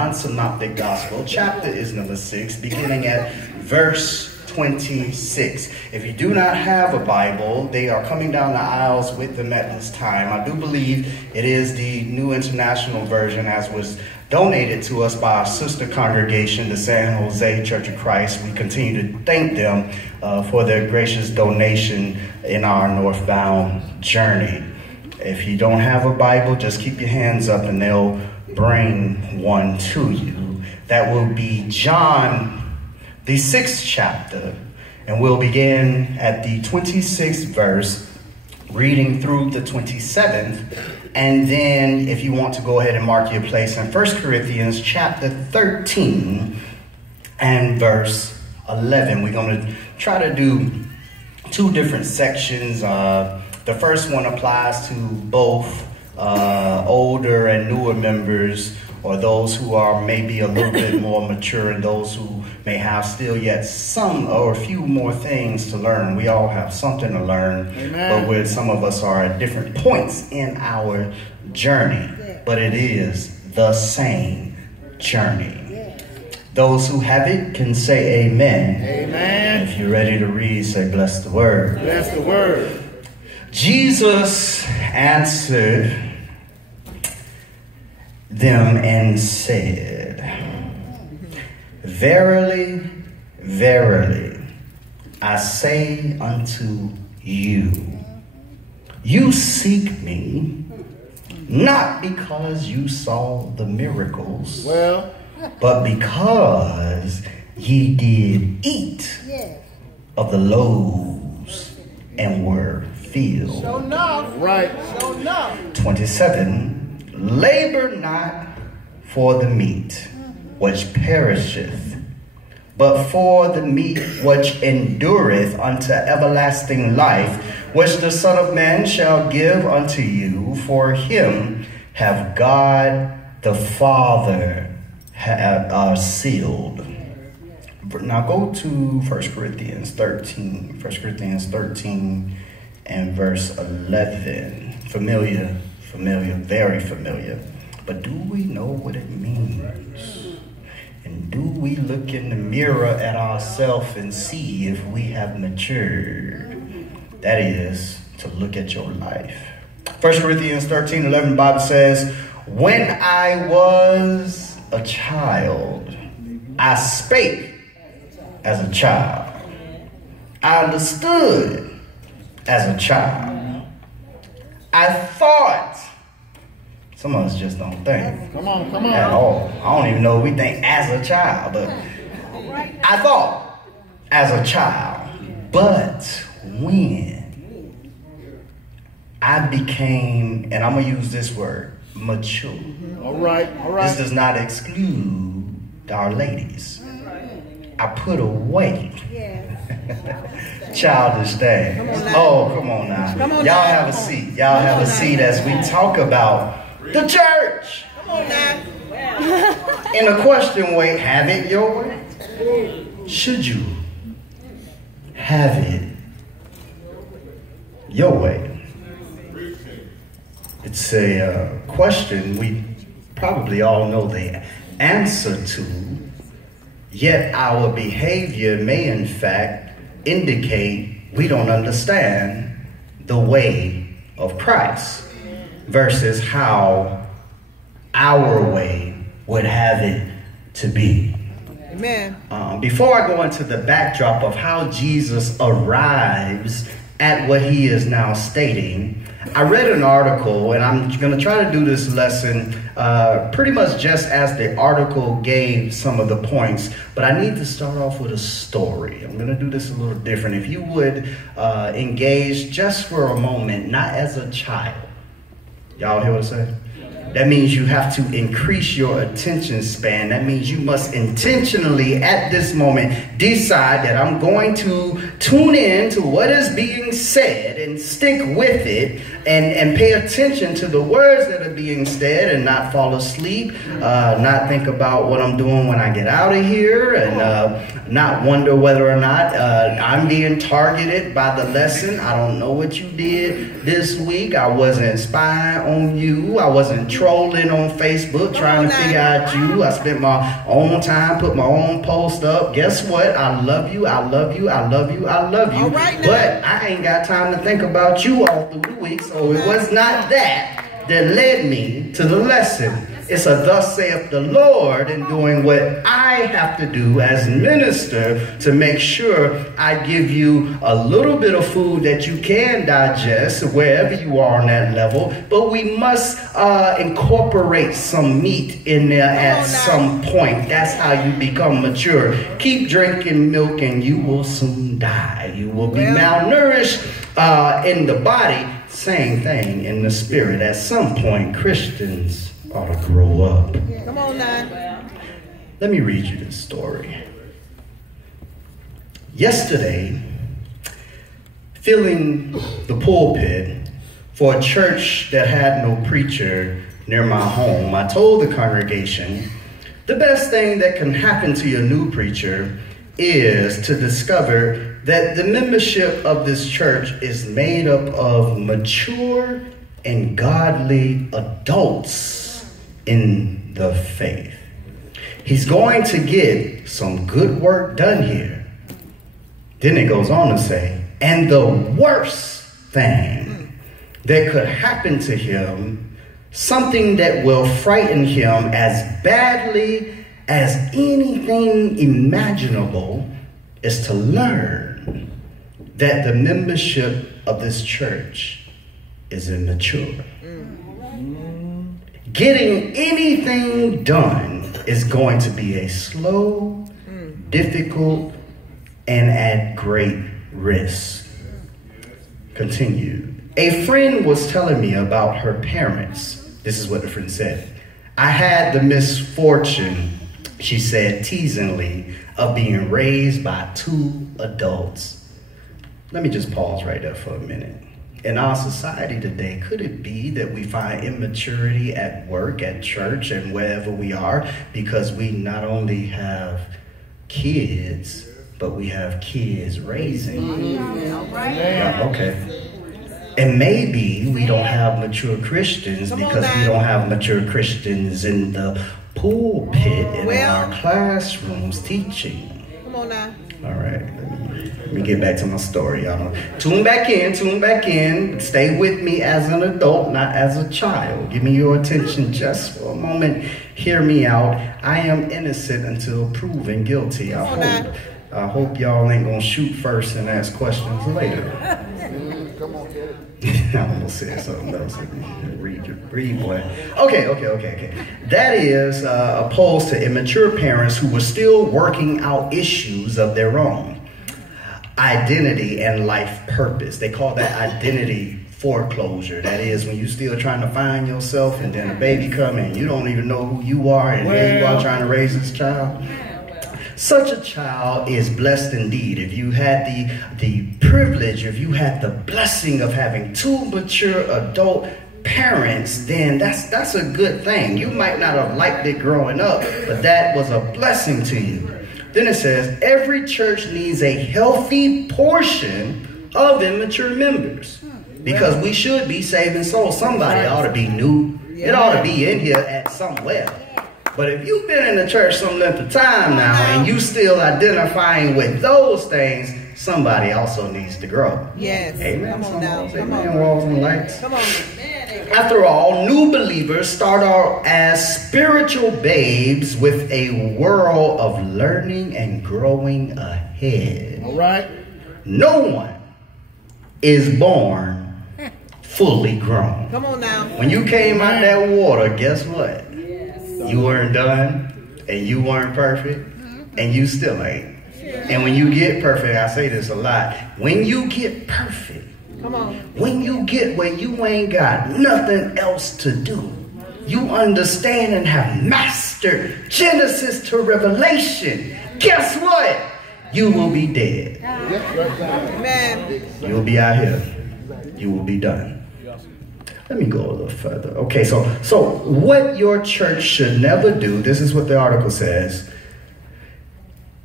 Synoptic Gospel. Chapter is number 6, beginning at verse 26. If you do not have a Bible, they are coming down the aisles with them at this time. I do believe it is the New International Version, as was donated to us by our sister congregation, the San Jose Church of Christ. We continue to thank them for their gracious donation in our Northbound journey. If you don't have a Bible, just keep your hands up and they'll bring one to you. That will be John, the 6th chapter, and we'll begin at the 26th verse, reading through the 27th, and then if you want to go ahead and mark your place in 1 Corinthians chapter 13 and verse 11. We're going to try to do two different sections. The first one applies to both older and newer members, or those who are maybe a little bit more mature, and those who may have still yet some or a few more things to learn. We all have something to learn. Amen. But where some of us are at different points in our journey, but it is the same journey. Those who have it can say amen. Amen. If you're ready to read, say bless the word. Bless the word. Jesus answered them and said, Verily, verily, I say unto you, you seek me, not because you saw the miracles, but because ye did eat of the loaves and were filled. So enough. Right. So enough. 27. Labor not for the meat which perisheth, but for the meat which endureth unto everlasting life, which the Son of Man shall give unto you. For him have God the Father sealed. Now go to 1 Corinthians 13. 1 Corinthians 13 and verse 11. Familiar, very familiar. But do we know what it means? And do we look in the mirror at ourselves and see if we have matured? That is, to look at your life. 1 Corinthians 13, 11, Bible says, When I was a child, I spake as a child. I understood as a child. I thought. Some of us just don't think. Come on. At all. I don't even know if we think as a child, but I thought as a child. But when I became, and I'm going to use this word, mature. All right. This does not exclude our ladies. I put away childish things. Oh, come on now. Y'all have a seat. Y'all have a seat as we talk about the church. Come on now. In a question way, have it your way? Should you have it your way? It's a question we probably all know the answer to, yet our behavior may in fact indicate we don't understand the way of Christ versus how our way would have it to be. Amen. Before I go into the backdrop of how Jesus arrives at what he is now stating, I read an article, and I'm going to try to do this lesson pretty much just as the article gave some of the points, but I need to start off with a story. I'm going to do this a little different. If you would engage just for a moment, not as a child. Y'all hear what I say? That means you have to increase your attention span. That means you must intentionally at this moment decide that I'm going to tune in to what is being said and stick with it and pay attention to the words that are being said and not fall asleep, not think about what I'm doing when I get out of here, and not wonder whether or not I'm being targeted by the lesson. I don't know what you did this week. I wasn't spying on you. I wasn't trolling on Facebook, trying to figure out you. I spent my own time, put my own post up. Guess what? I love you, I love you, I love you, I love you. But I ain't got time to think about you all through the week, so it was not that led me to the lesson. It's a thus saith the Lord in doing what I have to do as minister to make sure I give you a little bit of food that you can digest wherever you are on that level. But we must incorporate some meat in there at some point. That's how you become mature. Keep drinking milk and you will soon die. You will be malnourished in the body. Same thing in the spirit. At some point, Christians ought to grow up. Come on now. Let me read you this story. Yesterday, filling the pulpit for a church that had no preacher near my home, I told the congregation, the best thing that can happen to your new preacher is to discover that the membership of this church is made up of mature and godly adults in the faith. He's going to get some good work done here. Then it goes on to say, and the worst thing that could happen to him, something that will frighten him as badly as anything imaginable, is to learn that the membership of this church is immature. Getting anything done is going to be a slow, difficult, and at great risk. Continue. A friend was telling me about her parents. This is what the friend said. I had the misfortune, she said teasingly, of being raised by two adults. Let me just pause right there for a minute. In our society today, could it be that we find immaturity at work, at church, and wherever we are because we not only have kids, but we have kids raising? Yeah, okay. And maybe we don't have mature Christians because we don't have mature Christians in the pulpit, in our classrooms teaching. Come on now. All right, let me get back to my story. Y'all tune back in. Stay with me as an adult, not as a child. Give me your attention just for a moment. Hear me out. I am innocent until proven guilty. I hope y'all ain't gonna shoot first and ask questions later. Come on, get it. I'm gonna say something else. Read, boy. Okay. That is opposed to immature parents who were still working out issues of their own. Identity and life purpose. They call that identity foreclosure. That is when you're still trying to find yourself and then a baby come and you don't even know who you are and here you are trying to raise this child. Such a child is blessed indeed. If you had the privilege, if you had the blessing of having two mature adult parents, then that's a good thing. You might not have liked it growing up, but that was a blessing to you. Then it says, every church needs a healthy portion of immature members because we should be saving souls. Somebody ought to be new. It ought to be in here at somewhere. But if you've been in the church some length of time now and you still identifying with those things, somebody also needs to grow. Yes. Amen. Come on now. Come Amen. on. Walls and lights. Come on. After all, new believers start out as spiritual babes with a world of learning and growing ahead. All right. No one is born fully grown. Come on now. When you came out that water, guess what? You weren't done, and you weren't perfect, and you still ain't. And when you get perfect, I say this a lot, when you get perfect, come on. When you get where you ain't got nothing else to do, you understand and have mastered Genesis to Revelation, guess what? You will be dead. Amen. You'll be out here. You will be done. Let me go a little further. Okay, so what your church should never do, this is what the article says.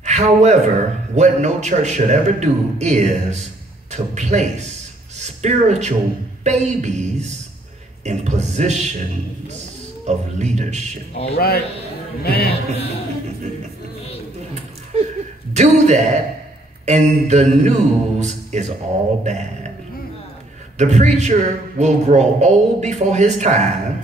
However, what no church should ever do is to place spiritual babies in positions of leadership. All right. Amen. Do that, and the news is all bad. The preacher will grow old before his time.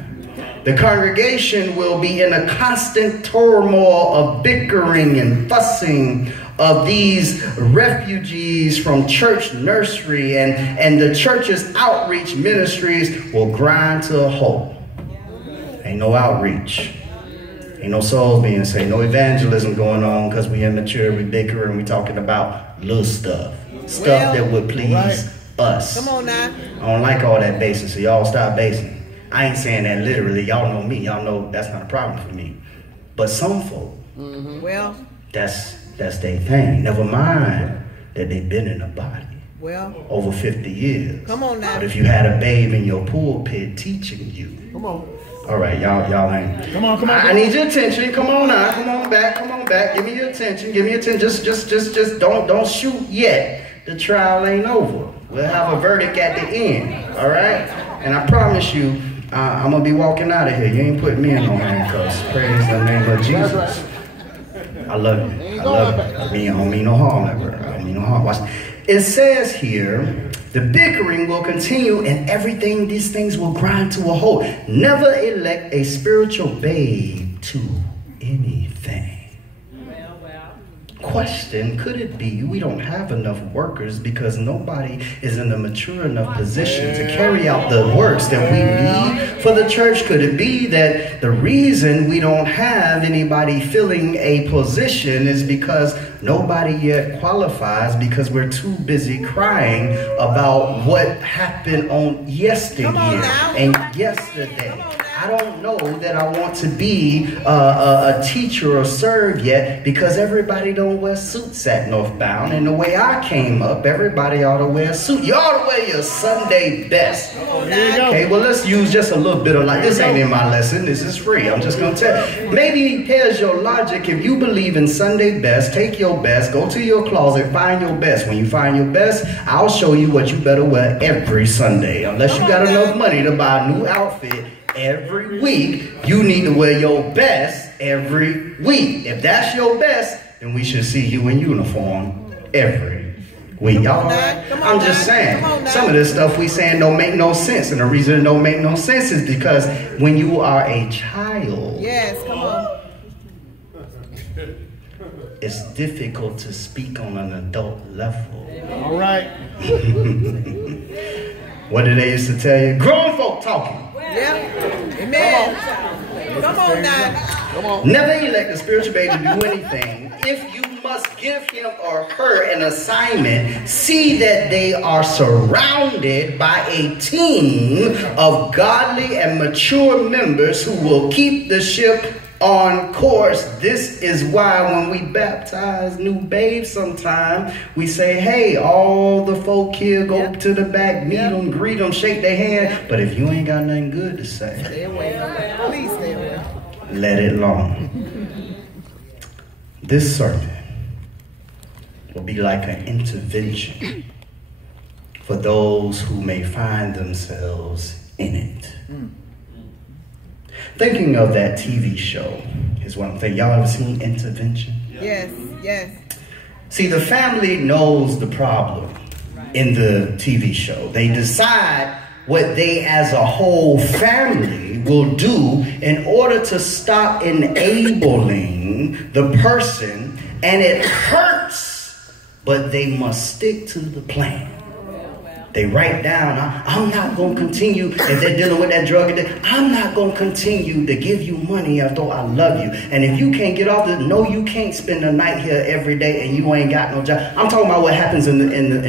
The congregation will be in a constant turmoil of bickering and fussing of these refugees from church nursery, and the church's outreach ministries will grind to a halt. Ain't no outreach. Ain't no souls being saved. No evangelism going on because we immature, we bicker, and we talking about little stuff. Stuff that would please us. Come on now. I don't like all that basing, so y'all stop basing. I ain't saying that literally. Y'all know me. Y'all know that's not a problem for me. But some folk, Well, that's their thing. Never mind that they've been in the body over 50 years. Come on now. But if you had a babe in your pulpit teaching you. Come on. All right, y'all ain't. Come on. I need your attention. Come on now. Come on back. Give me your attention. Just don't shoot yet. The trial ain't over. We'll have a verdict at the end. All right? And I promise you, I'm going to be walking out of here. You ain't putting me in no handcuffs. Praise the name of Jesus. I love you. I love you. I don't mean no harm ever. I don't mean no harm. Watch. It says here, the bickering will continue and these things will grind to a halt. Never elect a spiritual babe to anything. Question, could it be we don't have enough workers because nobody is in a mature enough position to carry out the works that we need for the church? Could it be that the reason we don't have anybody filling a position is because nobody yet qualifies, because we're too busy crying about what happened on yesterday and yesterday? I don't know that I want to be a teacher or serve yet, because everybody don't wear suits at Northbound. And the way I came up, everybody ought to wear a suit. You ought to wear your Sunday best. Okay, well, let's use just a little bit of this ain't in my lesson. This is free. I'm just going to tell you. Maybe here's your logic. If you believe in Sunday best, take your best, go to your closet, find your best. When you find your best, I'll show you what you better wear every Sunday. Unless you got enough money to buy a new outfit every week, you need to wear your best every week. If that's your best, then we should see you in uniform every week. Y'all all right? I'm just saying, some of this stuff we saying don't make no sense. And the reason it don't make no sense is because when you are a child, come on. It's difficult to speak on an adult level. All right. What did they used to tell you? Grown folk talking. Amen. Come on now. Come on. Never elect a spiritual baby to do anything. If you must give him or her an assignment, see that they are surrounded by a team of godly and mature members who will keep the ship on course. This is why when we baptize new babes sometime, we say, hey, all the folk here, go to the back, meet them, greet them, shake their hand. But if you ain't got nothing good to say, Stay away. Please stay away. let it alone. This sermon will be like an intervention for those who may find themselves in it. Thinking of that TV show is one thing. Y'all ever seen Intervention? Yes. See, the family knows the problem in the TV show. They decide what they as a whole family will do in order to stop enabling the person, and it hurts, but they must stick to the plan. They write down, I'm not going to continue, if they're dealing with that drug addiction, I'm not going to continue to give you money although I love you. And if you can't get off the, no, you can't spend the night here every day and you ain't got no job. I'm talking about what happens in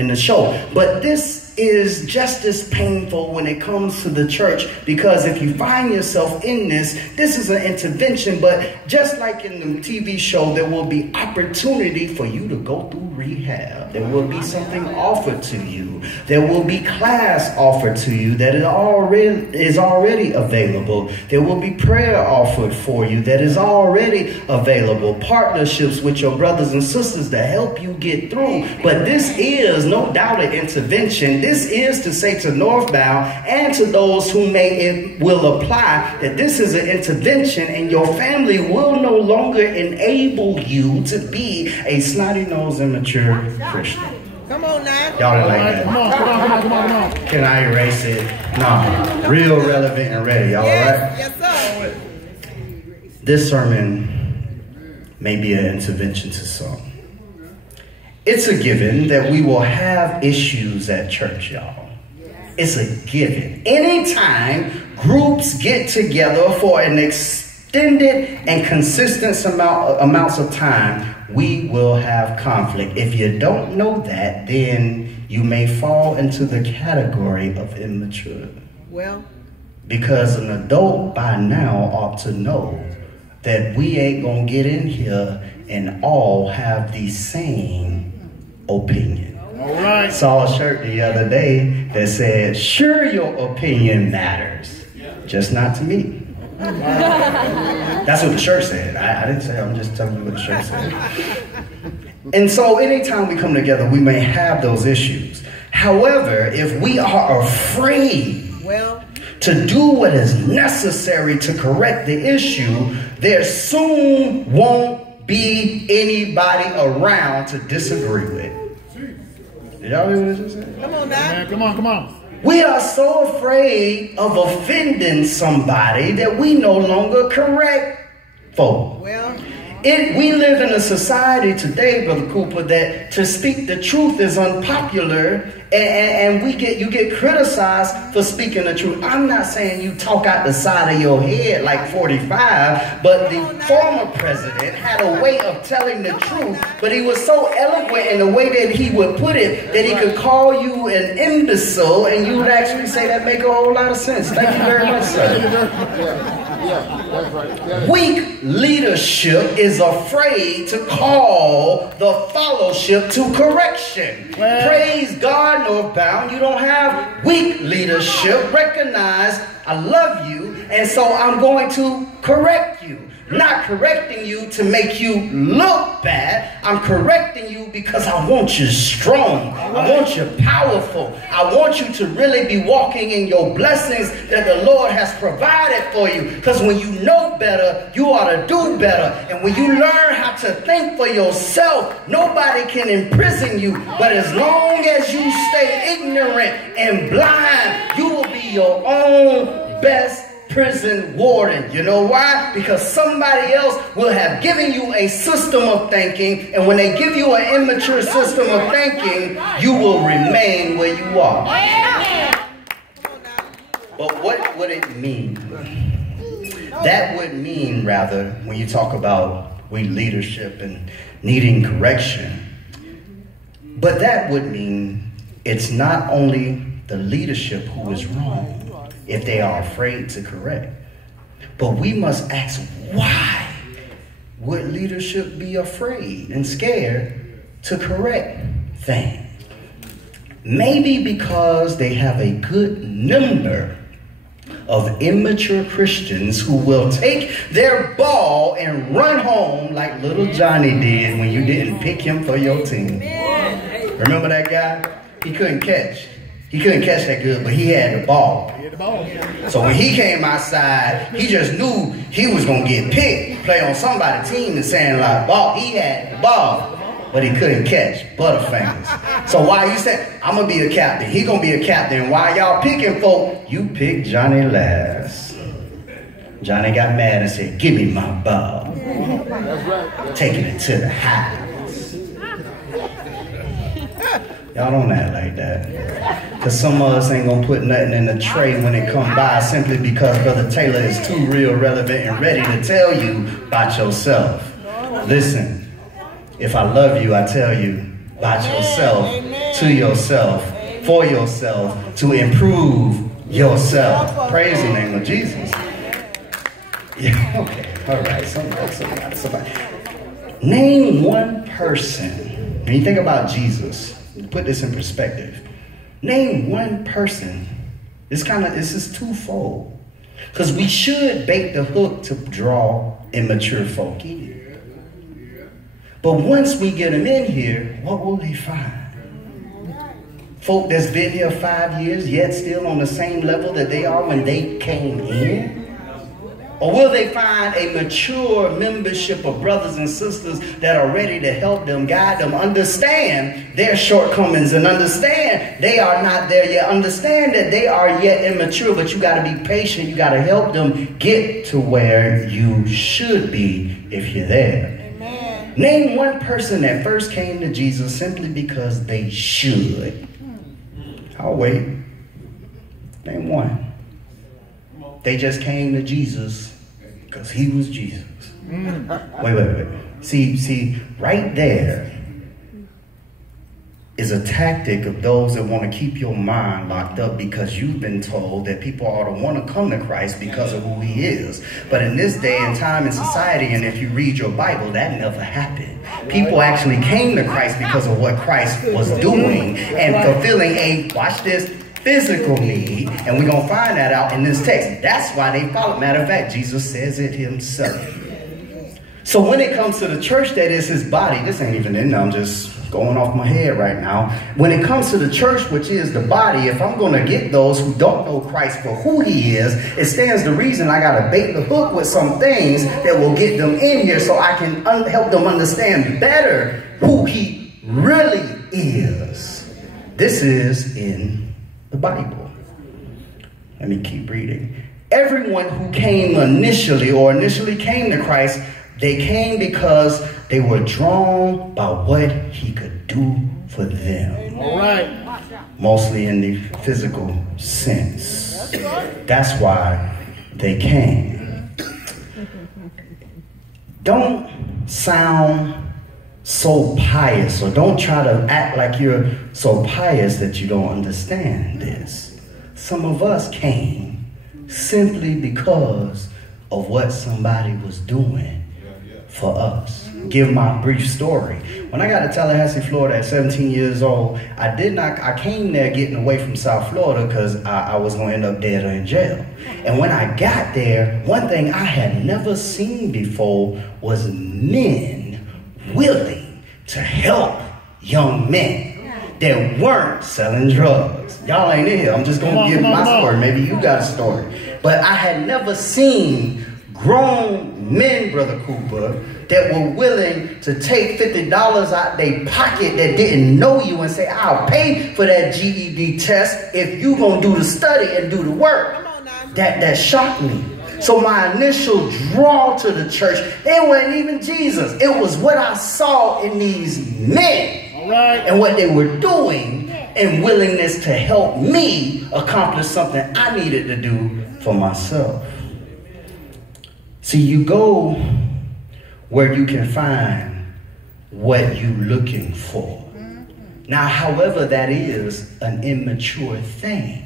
the show. But this is just as painful when it comes to the church, because if you find yourself in this is an intervention. But just like in the TV show, there will be opportunity for you to go through rehab. There will be something offered to you. There will be class offered to you that is already available. There will be prayer offered for you that is already available. Partnerships with your brothers and sisters to help you get through. But this is no doubt an intervention And this is to say to Northbound and to those who it will apply that this is an intervention, and your family will no longer enable you to be a snotty-nosed, immature Christian. Come on now. Y'all didn't like that. Come on. Can I erase it? No. Real relevant and ready. Y'all all right? Yes, sir. This sermon may be an intervention to some. It's a given that we will have issues at church, y'all. It's a given. Anytime groups get together for an extended and consistent amounts of time, we will have conflict. If you don't know that, then you may fall into the category of immature. Well, because an adult by now ought to know that we ain't gonna get in here and all have the same opinion. All right. Saw a shirt the other day that said, "Sure, your opinion matters, just not to me." That's what the shirt said. I didn't say, I'm just telling you what the shirt said. And so anytime we come together, we may have those issues. However, if we are afraid to do what is necessary to correct the issue, there soon won't be anybody around to disagree with. Did y'all hear what I just said? come on now. Come on. We are so afraid of offending somebody that we no longer correct folk. Well, We live in a society today, Brother Cooper, that to speak the truth is unpopular, and you get criticized for speaking the truth. I'm not saying you talk out the side of your head like 45, but the former president had a way of telling the truth, but he was so eloquent in the way that he would put it that he could call you an imbecile, and you would actually say that make a whole lot of sense. Thank you very much, sir. Yeah, that's right. Weak leadership is afraid to call the fellowship to correction. Well, praise God, Northbound. You don't have weak leadership. Recognize I love you, and so I'm going to correct you. Not correcting you to make you look bad. I'm correcting you because I want you strong. I want you powerful. I want you to really be walking in your blessings that the Lord has provided for you. Because when you know better, you ought to do better. And when you learn how to think for yourself, nobody can imprison you. But as long as you stay ignorant and blind, you will be your own best prison warden. You know why? Because somebody else will have given you a system of thinking, and when they give you an immature system of thinking, you will remain where you are. But what would it mean? That would mean, rather, when you talk about weak leadership and needing correction, but that would mean it's not only the leadership who is wrong if they are afraid to correct, but we must ask, why would leadership be afraid and scared to correct things? Maybe because they have a good number of immature Christians who will take their ball and run home like little Johnny did when you didn't pick him for your team. Remember that guy? He couldn't catch. He couldn't catch that good, but he had the ball. So when he came outside, he just knew he was going to get picked, play on somebody's team and saying like, ball. He had the ball, but he couldn't catch. Butterfingers. So why you say, I'm going to be a captain. He going to be a captain. Why y'all picking folk? You picked Johnny last. Johnny got mad and said, give me my ball. Taking it to the house. Y'all don't act like that. Because some of us ain't gonna put nothing in the tray when it come by simply because Brother Taylor is too real relevant and ready to tell you about yourself. Listen, if I love you, I tell you about yourself, to yourself, for yourself, to improve yourself. Praise the name of Jesus. Yeah, okay, all right, somebody. Name one person, when you think about Jesus, put this in perspective. Name one person. This is twofold. Because we should bait the hook to draw immature folk in. But once we get them in here, what will they find? Folk that's been here 5 years, yet still on the same level that they are when they came in? Or will they find a mature membership of brothers and sisters that are ready to help them, guide them, understand their shortcomings and understand they are not there yet, understand that they are yet immature, but you got to be patient. You got to help them get to where you should be if you're there. Amen. Name one person that first came to Jesus simply because they should. I'll wait. Name one. They just came to Jesus because he was Jesus. Wait. See, right there is a tactic of those that want to keep your mind locked up because you've been told that people ought to want to come to Christ because of who he is. But in this day and time in society, and if you read your Bible, that never happened. People actually came to Christ because of what Christ was doing and fulfilling a, watch this, physical need, and we're going to find that out in this text. That's why they followed. Matter of fact, Jesus says it himself. So when it comes to the church that is his body, this ain't even in there, I'm just going off my head right now. When it comes to the church, which is the body, if I'm going to get those who don't know Christ for who he is, it stands to reason I got to bait the hook with some things that will get them in here so I can help them understand better who he really is. This is in the Bible. Let me keep reading. Everyone who came initially came to Christ, they came because they were drawn by what he could do for them. All right. Mostly in the physical sense. That's why they came. Don't sound so pious, or don't try to act like you're so pious that you don't understand this. Some of us came simply because of what somebody was doing for us. Give my brief story. When I got to Tallahassee, Florida at 17 years old, I came there getting away from South Florida because I was going to end up dead or in jail. And when I got there, one thing I had never seen before was men willing to help young men that weren't selling drugs. Y'all ain't in here. I'm just going to give my story. Maybe you got a story. But I had never seen grown men, Brother Cooper, that were willing to take $50 out their pocket that didn't know you and say, I'll pay for that GED test if you going to do the study and do the work. That shocked me. So my initial draw to the church, it wasn't even Jesus. It was what I saw in these men and what they were doing and willingness to help me accomplish something I needed to do for myself. See, you go where you can find what you're looking for. Now, however, that is an immature thing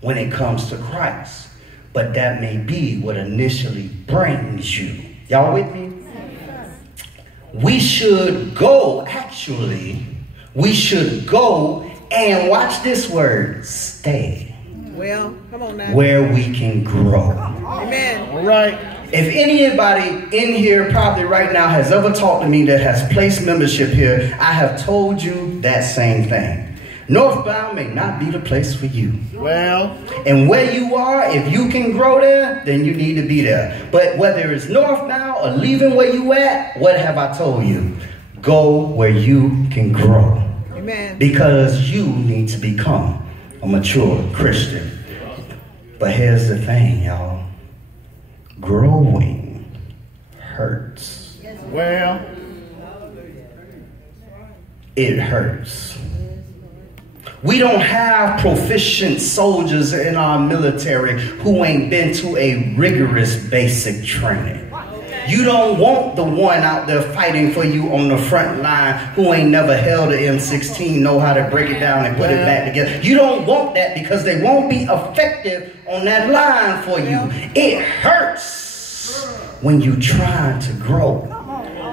when it comes to Christ. But that may be what initially brings you. Y'all with me? We should go, and watch this word, stay. Well, come on now. Where we can grow. Amen. All right. If anybody in here probably right now has ever talked to me that has placed membership here, I have told you that same thing. Northbound may not be the place for you. Well, and where you are, if you can grow there, then you need to be there. But whether it's northbound or leaving where you at, what have I told you? Go where you can grow. Amen. Because you need to become a mature Christian. But here's the thing, y'all. Growing hurts. Well, it hurts. We don't have proficient soldiers in our military who ain't been to a rigorous basic training. You don't want the one out there fighting for you on the front line who ain't never held an M16, know how to break it down and put it back together. You don't want that because they won't be effective on that line for you. It hurts when you try to grow.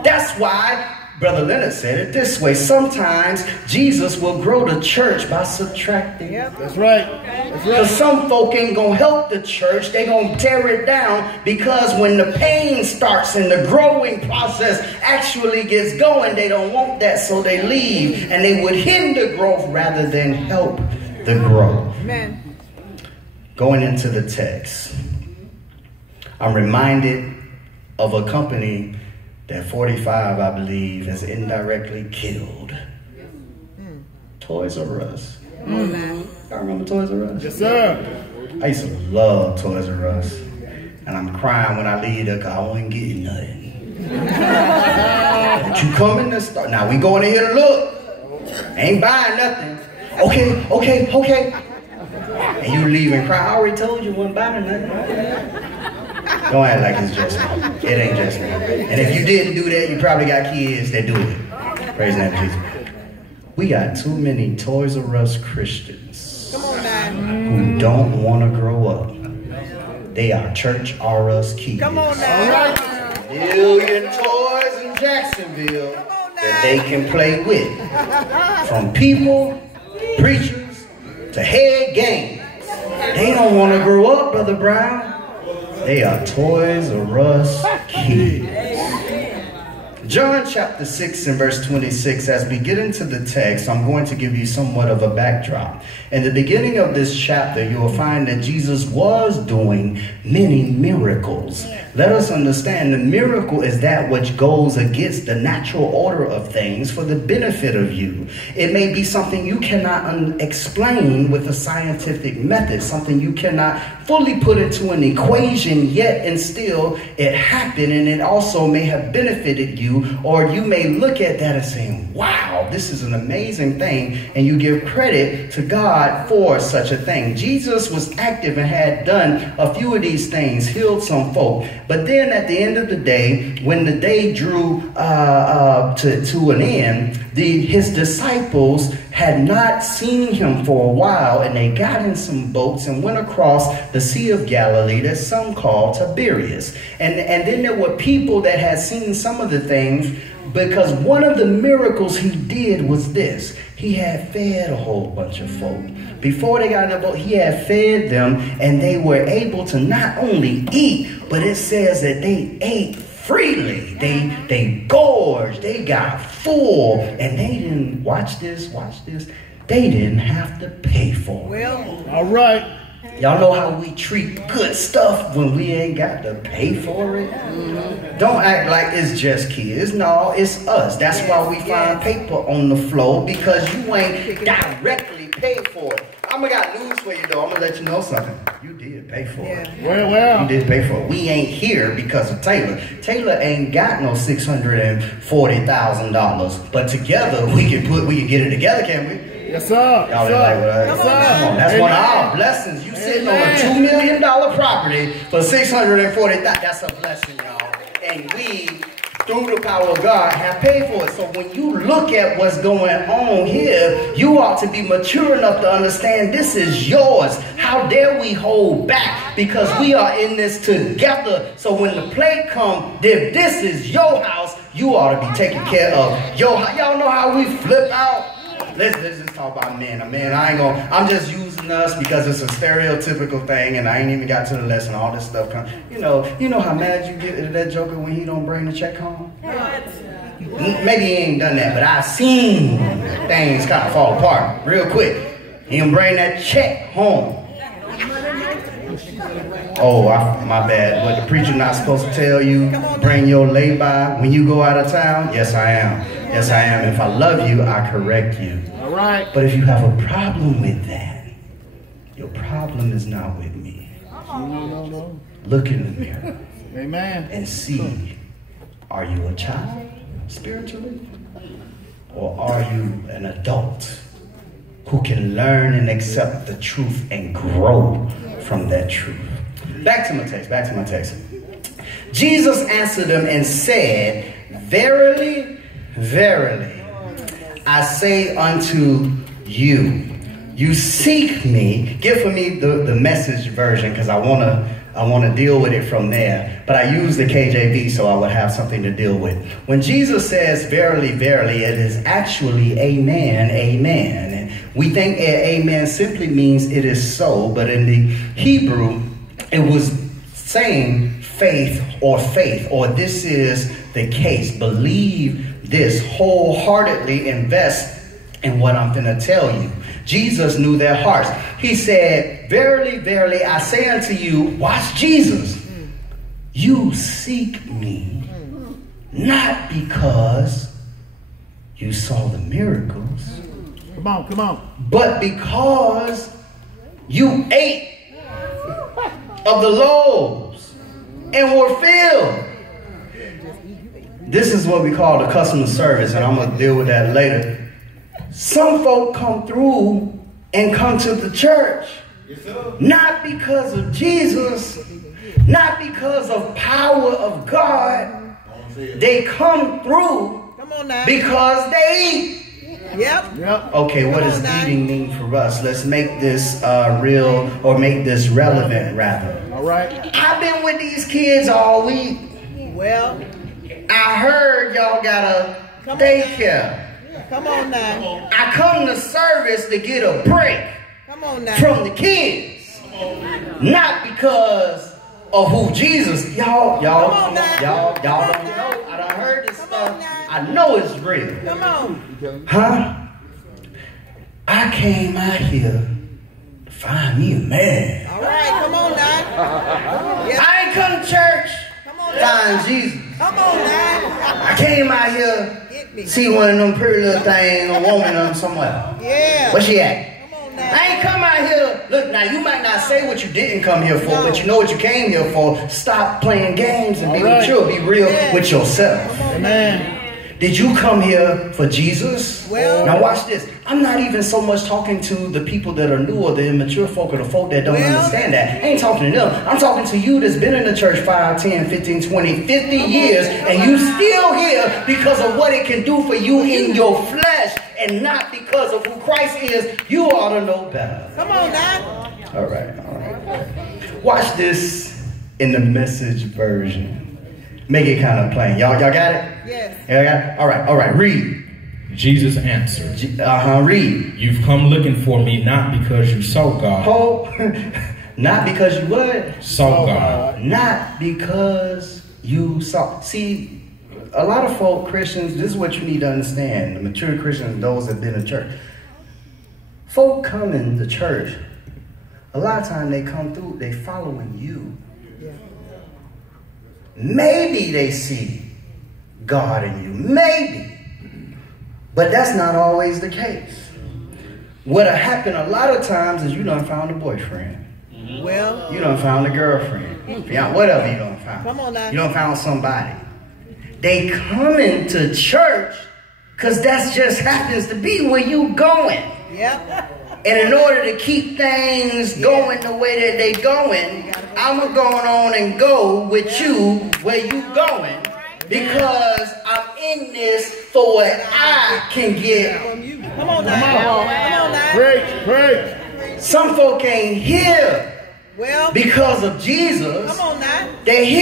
That's why Brother Leonard said it this way. Sometimes Jesus will grow the church by subtracting. Yep. That's right. That's right. Because some folk ain't going to help the church. They going to tear it down, because when the pain starts and the growing process actually gets going, they don't want that, so they leave. And they would hinder growth rather than help the growth. Amen. Going into the text, I'm reminded of a company that 45, I believe, has indirectly killed. Toys R Us. Y'all remember Toys R Us? Yes, sir. I used to love Toys R Us. And I'm crying when I leave there because I wasn't getting nothing. But you come in the store. Now we going in here to look. Ain't buying nothing. Okay. And you leave and cry. I already told you wasn't buying nothing. Don't act like it's just me. It ain't just me. And if you didn't do that, you probably got kids that do it. Praise the name of Jesus. We got too many Toys R Us Christians Come on now. who don't want to grow up. They are church R Us kids. Come on now. Million toys in Jacksonville that they can play with. From people, preachers, to head games. They don't want to grow up, Brother Brown. They are Toys R Us kids. John chapter 6 and verse 26, as we get into the text, I'm going to give you somewhat of a backdrop. In the beginning of this chapter, you will find that Jesus was doing many miracles. Let us understand the miracle is that which goes against the natural order of things for the benefit of you. It may be something you cannot explain with a scientific method, something you cannot fully put into an equation, yet and still it happened, and it also may have benefited you, or you may look at that and say, wow, this is an amazing thing, and you give credit to God for such a thing. Jesus was active and had done a few of these things, healed some folk, but then at the end of the day, when the day drew to an end, his disciples had not seen him for a while, and they got in some boats and went across the Sea of Galilee that some call Tiberias. And then there were people that had seen some of the things, because one of the miracles he did was this. He had fed a whole bunch of folk. Before they got in the boat, he had fed them, and they were able to not only eat, but it says that they ate freely. They gorged, they got full, and they didn't, watch this, they didn't have to pay for it. Well, All right. Y'all know how we treat good stuff when we ain't got to pay for it? Don't act like it's just kids. No, it's us. That's why we find paper on the floor, because you ain't directly paid for it. I'm gonna got news for you though. I'm gonna let you know something. You did pay for it. Well. You did pay for it. We ain't here because of Taylor. Taylor ain't got no $640,000. But together we can get it together, can we? Yes, sir. Y'all ain't like what I Yes, Come sir. on, that's Amen. one of our blessings. You sitting on a $2 million property for $640,000. That's a blessing, y'all. And we, through the power of God, have paid for it. So when you look at what's going on here, you ought to be mature enough to understand this is yours. How dare we hold back? Because we are in this together. So when the plate comes, if this is your house, you ought to be taking care of your house. Y'all know how we flip out? Let's just talk about men. I'm just using us because it's a stereotypical thing, and I ain't even got to the lesson. All this stuff comes. You know how mad you get at that joker when he don't bring the check home? Maybe he ain't done that, but I've seen things kind of fall apart real quick. He don't bring that check home. Oh, my bad. What the preacher not supposed to tell you, bring your lay-by when you go out of town? Yes, I am. Yes, I am. If I love you, I correct you. All right. But if you have a problem with that, your problem is not with me. No. Look in the mirror Amen. and see, are you a child spiritually? Or are you an adult who can learn and accept the truth and grow from that truth? Back to my text. Jesus answered them and said, verily, verily, I say unto you, you seek me. Give for me the Message version, because I want to I want to deal with it from there. But I use the KJV so I would have something to deal with. When Jesus says, verily, verily, it is actually amen, amen. And we think amen simply means it is so. But in the Hebrew, it was saying faith, or this is the case. Believe this, wholeheartedly invest in what I'm going to tell you. Jesus knew their hearts. He said, verily, verily, I say unto you, watch Jesus, you seek me, not because you saw the miracles. Come on, come on. But because you ate of the loaves and were filled. This is what we call the customer service, and I'm going to deal with that later. Some folk come through and come to the church, not because of Jesus, not because of power of God. They come through because they eat. Yep. Okay, what does eating mean for us? Let's make this real, or make this relevant, rather. All right. I've been with these kids all week. Well, I heard y'all got a daycare. come on now. I come to service to get a break Come on now. from the kids, not because of who Jesus. Y'all don't know. I done heard this stuff. I know it's real. Come on. Huh? I came out here to find me a man. All right, come on now. Yes. I ain't come to church Come on to now. find Jesus. Come on now. I came out here Get me. see one of them pretty little things, a woman or somewhere. Yeah. Where she at? Come on now. I ain't come out here. Look, now you might not say what you didn't come here for, but you know what you came here for. Stop playing games and be mature. Be real with yourself. Amen. Did you come here for Jesus? Well, now watch this. I'm not even so much talking to the people that are new, or the immature folk, or the folk that don't understand that. I ain't talking to them. I'm talking to you that's been in the church 5, 10, 15, 20, 50 years, and you still here because of what it can do for you in your flesh, and not because of who Christ is. You ought to know better. come on now. All right. Watch this in the Message version. Make it kind of plain. Y'all got it? Yes. Y'all got it? All right. Read. Jesus answered, Read. you've come looking for me not because you saw God. Not because you what? Saw God. Not because you saw. See, a lot of folk, Christians, this is what you need to understand. The mature Christians, those that have been in church. Folk come in the church. A lot of time they come through, they following you. Maybe they see God in you. Maybe. But that's not always the case. What'll happen a lot of times is you done found a boyfriend. Well, You done found a girlfriend. Whatever you done found. Come on now. You done found somebody. They come into church because that just happens to be where you going. yep. And in order to keep things going the way that they going, I'm going on and go with you where you going, because I'm in this for what I can get. Come on now. Come on now. Preach. Some folk ain't here Well, because of Jesus. come on now. They're here